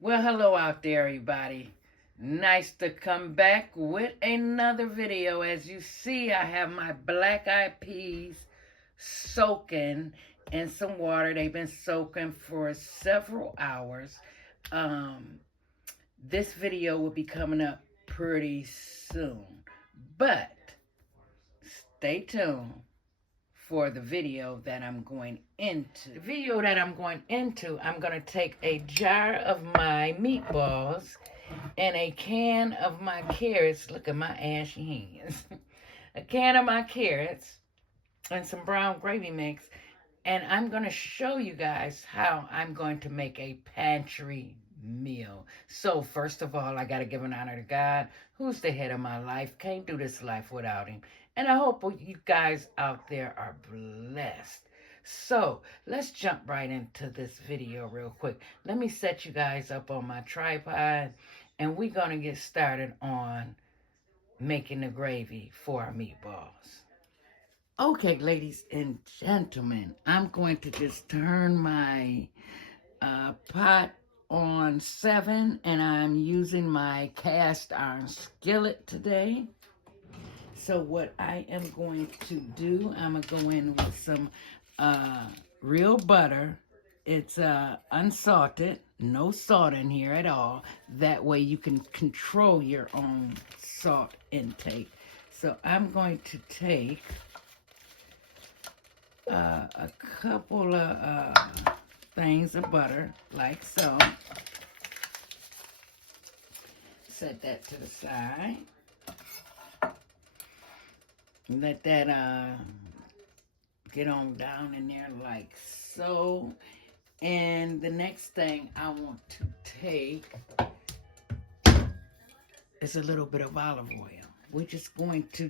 Well, hello out there, everybody. Nice to come back with another video. As you see, I have my black eyed peas soaking in some water. They've been soaking for several hours. Um, this video will be coming up pretty soon, but stay tuned for the video that I'm going into. The video that I'm going into, I'm going to take a jar of my meatballs and a can of my carrots. Look at my ashy hands. A can of my carrots and some brown gravy mix. And I'm going to show you guys how I'm going to make a pantry meal. So first of all, I got to give an honor to God, who's the head of my life. Can't do this life without him. And I hope you guys out there are blessed. So let's jump right into this video real quick. Let me set you guys up on my tripod, and we're going to get started on making the gravy for our meatballs. Okay, ladies and gentlemen, I'm going to just turn my pot on 7, and I'm using my cast iron skillet today. So what I am going to do, I'm going to go in with some real butter. It's unsalted, no salt in here at all. That way you can control your own salt intake. So I'm going to take a couple of things of butter, like so. Set that to the side. Let that get on down in there like so. And the next thing I want to take is a little bit of olive oil. We're just going to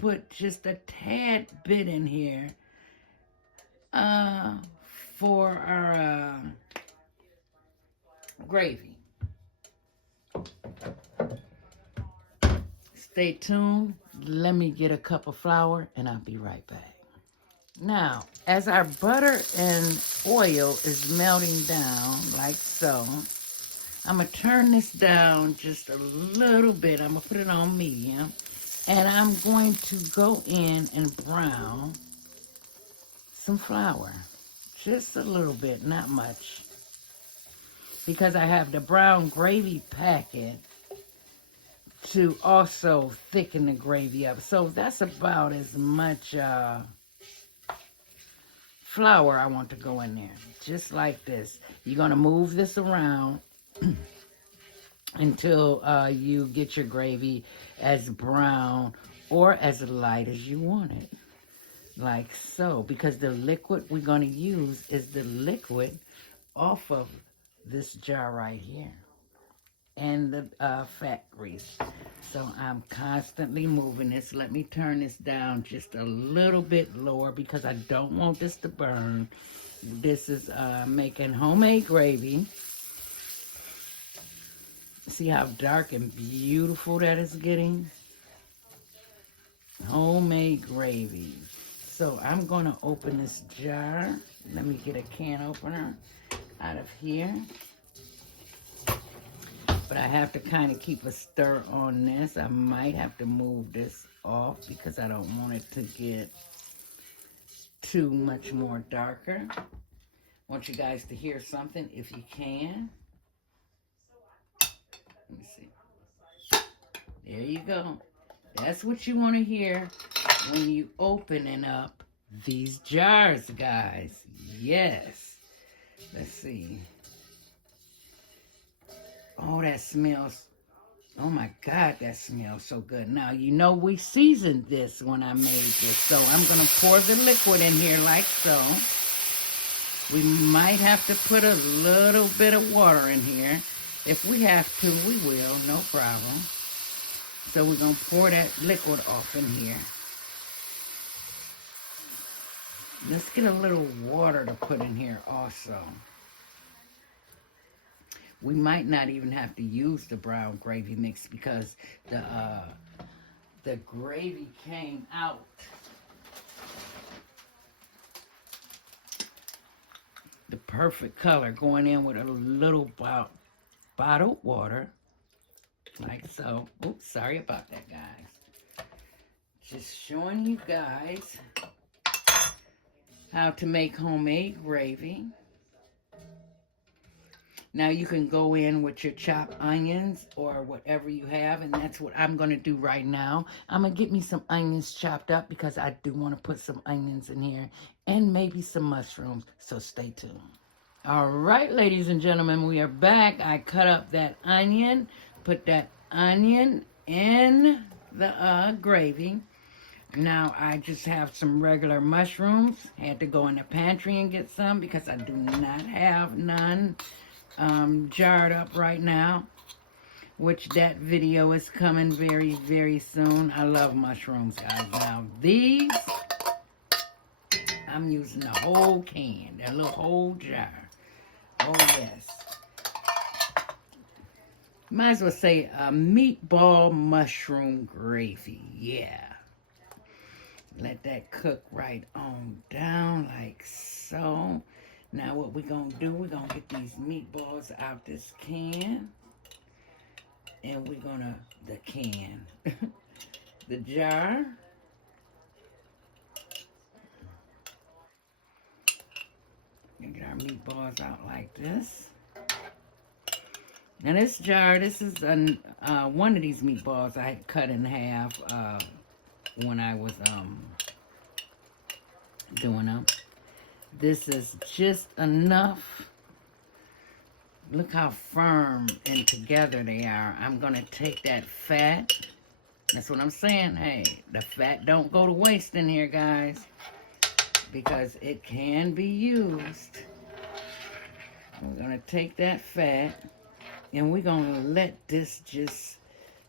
put just a tad bit in here for our gravy. Stay tuned. Let me get a cup of flour and I'll be right back. Now, as our butter and oil is melting down like so, I'm going to turn this down just a little bit. I'm going to put it on medium. And I'm going to go in and brown some flour. Just a little bit, not much. Because I have the brown gravy packet to also thicken the gravy up. So that's about as much flour I want to go in there. Just like this. You're going to move this around until you get your gravy as brown or as light as you want it. Like so. Because the liquid we're going to use is the liquid off of this jar right here. And the fat grease. So I'm constantly moving this. Let me turn this down just a little bit lower because I don't want this to burn. This is making homemade gravy. See how dark and beautiful that is getting? Homemade gravy. So I'm going to open this jar. Let me get a can opener out of here. But I have to kind of keep a stir on this. I might have to move this off because I don't want it to get too much more darker. I want you guys to hear something if you can. Let me see. There you go. That's what you want to hear when you opening up these jars, guys. Yes. Let's see. Oh, that smells, oh my God, that smells so good. Now, you know we seasoned this when I made this, so I'm going to pour the liquid in here like so. We might have to put a little bit of water in here. If we have to, we will, no problem. So we're going to pour that liquid off in here. Let's get a little water to put in here also. We might not even have to use the brown gravy mix because the gravy came out the perfect color, going in with a little about bottled water, like so. Oops, sorry about that, guys. Just showing you guys how to make homemade gravy. Now you can go in with your chopped onions or whatever you have, and that's what I'm going to do right now. I'm going to get me some onions chopped up because I do want to put some onions in here and maybe some mushrooms, so stay tuned. All right, ladies and gentlemen, we are back. I cut up that onion, put that onion in the gravy. Now I just have some regular mushrooms. Had to go in the pantry and get some because I do not have none jarred up right now, which that video is coming very, very soon. I love mushrooms, guys. Now these, I'm using the whole can, that little whole jar. Oh yes. Might as well say a meatball mushroom gravy. Yeah. Let that cook right on down like so. Now what we're going to do, we're going to get these meatballs out this can. And we're going to, the can, the jar. And get our meatballs out like this. Now this jar, this is one of these meatballs I had cut in half when I was doing them. This is just enough. Look how firm and together they are. I'm going to take that fat. That's what I'm saying. Hey, the fat don't go to waste in here, guys, because it can be used. We're going to take that fat and we're going to let this just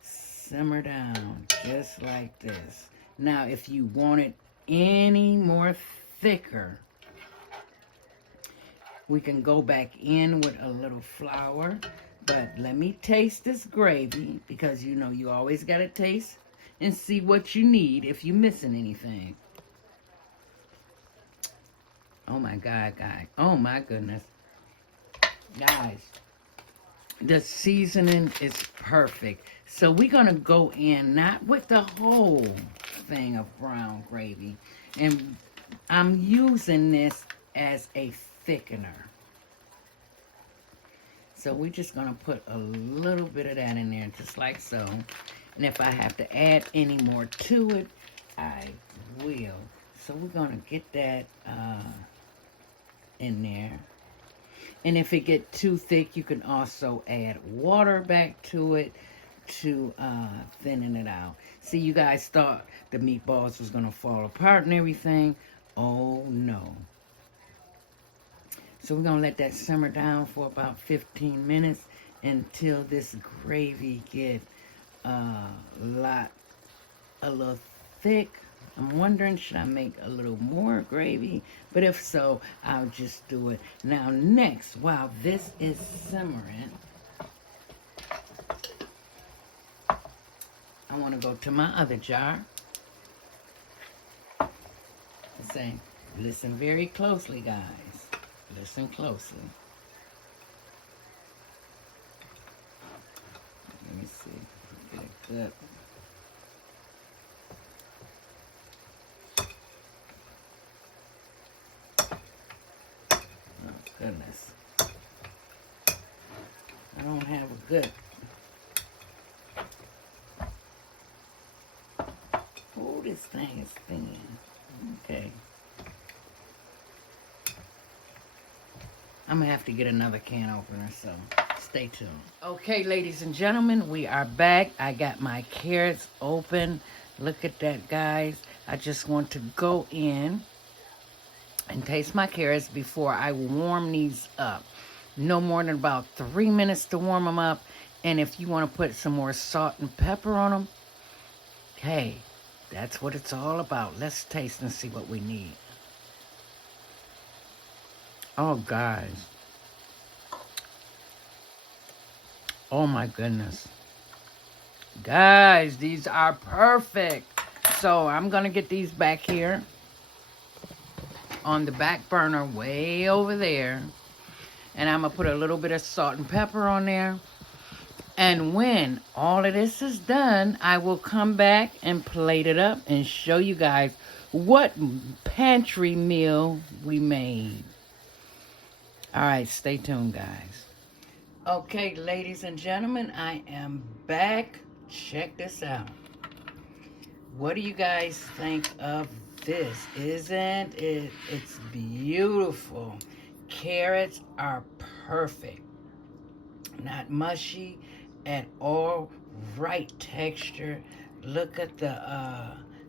simmer down just like this. Now, if you want it any more thicker, we can go back in with a little flour. But let me taste this gravy, because you know you always got to taste and see what you need if you're missing anything. Oh my God, guys. Oh my goodness. Guys, the seasoning is perfect. So we're going to go in, not with the whole thing of brown gravy. And I'm using this as a thickener. So we're just going to put a little bit of that in there, just like so. And if I have to add any more to it, I will. So we're going to get that in there. And if it gets too thick, you can also add water back to it to thinning it out. See, you guys thought the meatballs was going to fall apart and everything. Oh, no. So we're going to let that simmer down for about 15 minutes until this gravy get a little thick. I'm wondering, should I make a little more gravy? But if so, I'll just do it. Now next, while this is simmering, I want to go to my other jar. Say, listen very closely, guys. Listen closely. Let me see. Get it good. Oh, goodness. I don't have a good. Oh, this thing is thin. Okay. I'm going to have to get another can opener, so stay tuned. Okay, ladies and gentlemen, we are back. I got my carrots open. Look at that, guys. I just want to go in and taste my carrots before I warm these up. No more than about 3 minutes to warm them up. And if you want to put some more salt and pepper on them, hey, that's what it's all about. Let's taste and see what we need. Oh, guys. Oh, my goodness. Guys, these are perfect. So, I'm going to get these back here on the back burner way over there. And I'm going to put a little bit of salt and pepper on there. And when all of this is done, I will come back and plate it up and show you guys what pantry meal we made. All right, stay tuned, guys. Okay, ladies and gentlemen, I am back. Check this out. What do you guys think of this? Isn't it? It's beautiful. Carrots are perfect. Not mushy at all. Right texture. Look at the,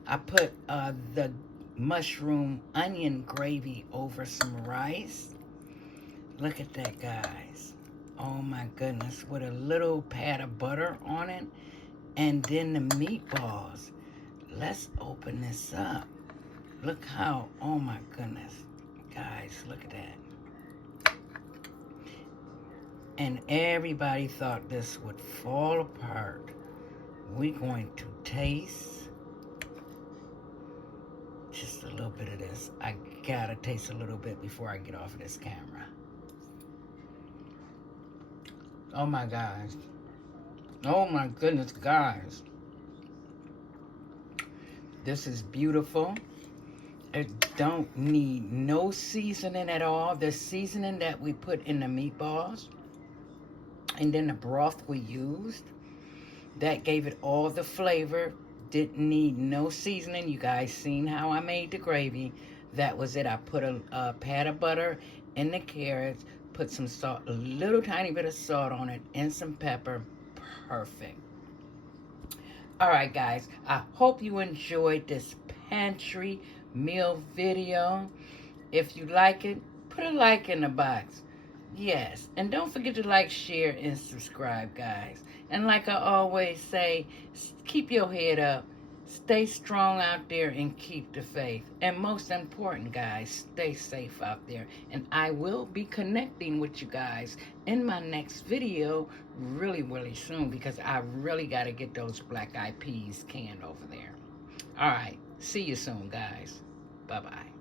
I put the mushroom onion gravy over some rice. Look at that, guys. Oh my goodness. With a little pat of butter on it. And then the meatballs. Let's open this up. Look how, oh my goodness. Guys, look at that. And everybody thought this would fall apart. We're going to taste just a little bit of this. I gotta taste a little bit before I get off of this camera. Oh my gosh. Oh my goodness, guys. This is beautiful. It don't need no seasoning at all. The seasoning that we put in the meatballs and then the broth we used, that gave it all the flavor. Didn't need no seasoning. You guys seen how I made the gravy. That was it. I put a pat of butter in the carrots, put some salt, a little tiny bit of salt on it, and some pepper. Perfect. All right, guys, I hope you enjoyed this pantry meal video. If you like it, put a like in the box. Yes, and don't forget to like, share, and subscribe, guys. And like I always say, keep your head up, stay strong out there, and keep the faith. And most important, guys, stay safe out there. And I will be connecting with you guys in my next video really, really soon, because I really got to get those black eyed peas canned over there. All right, see you soon, guys. Bye-bye.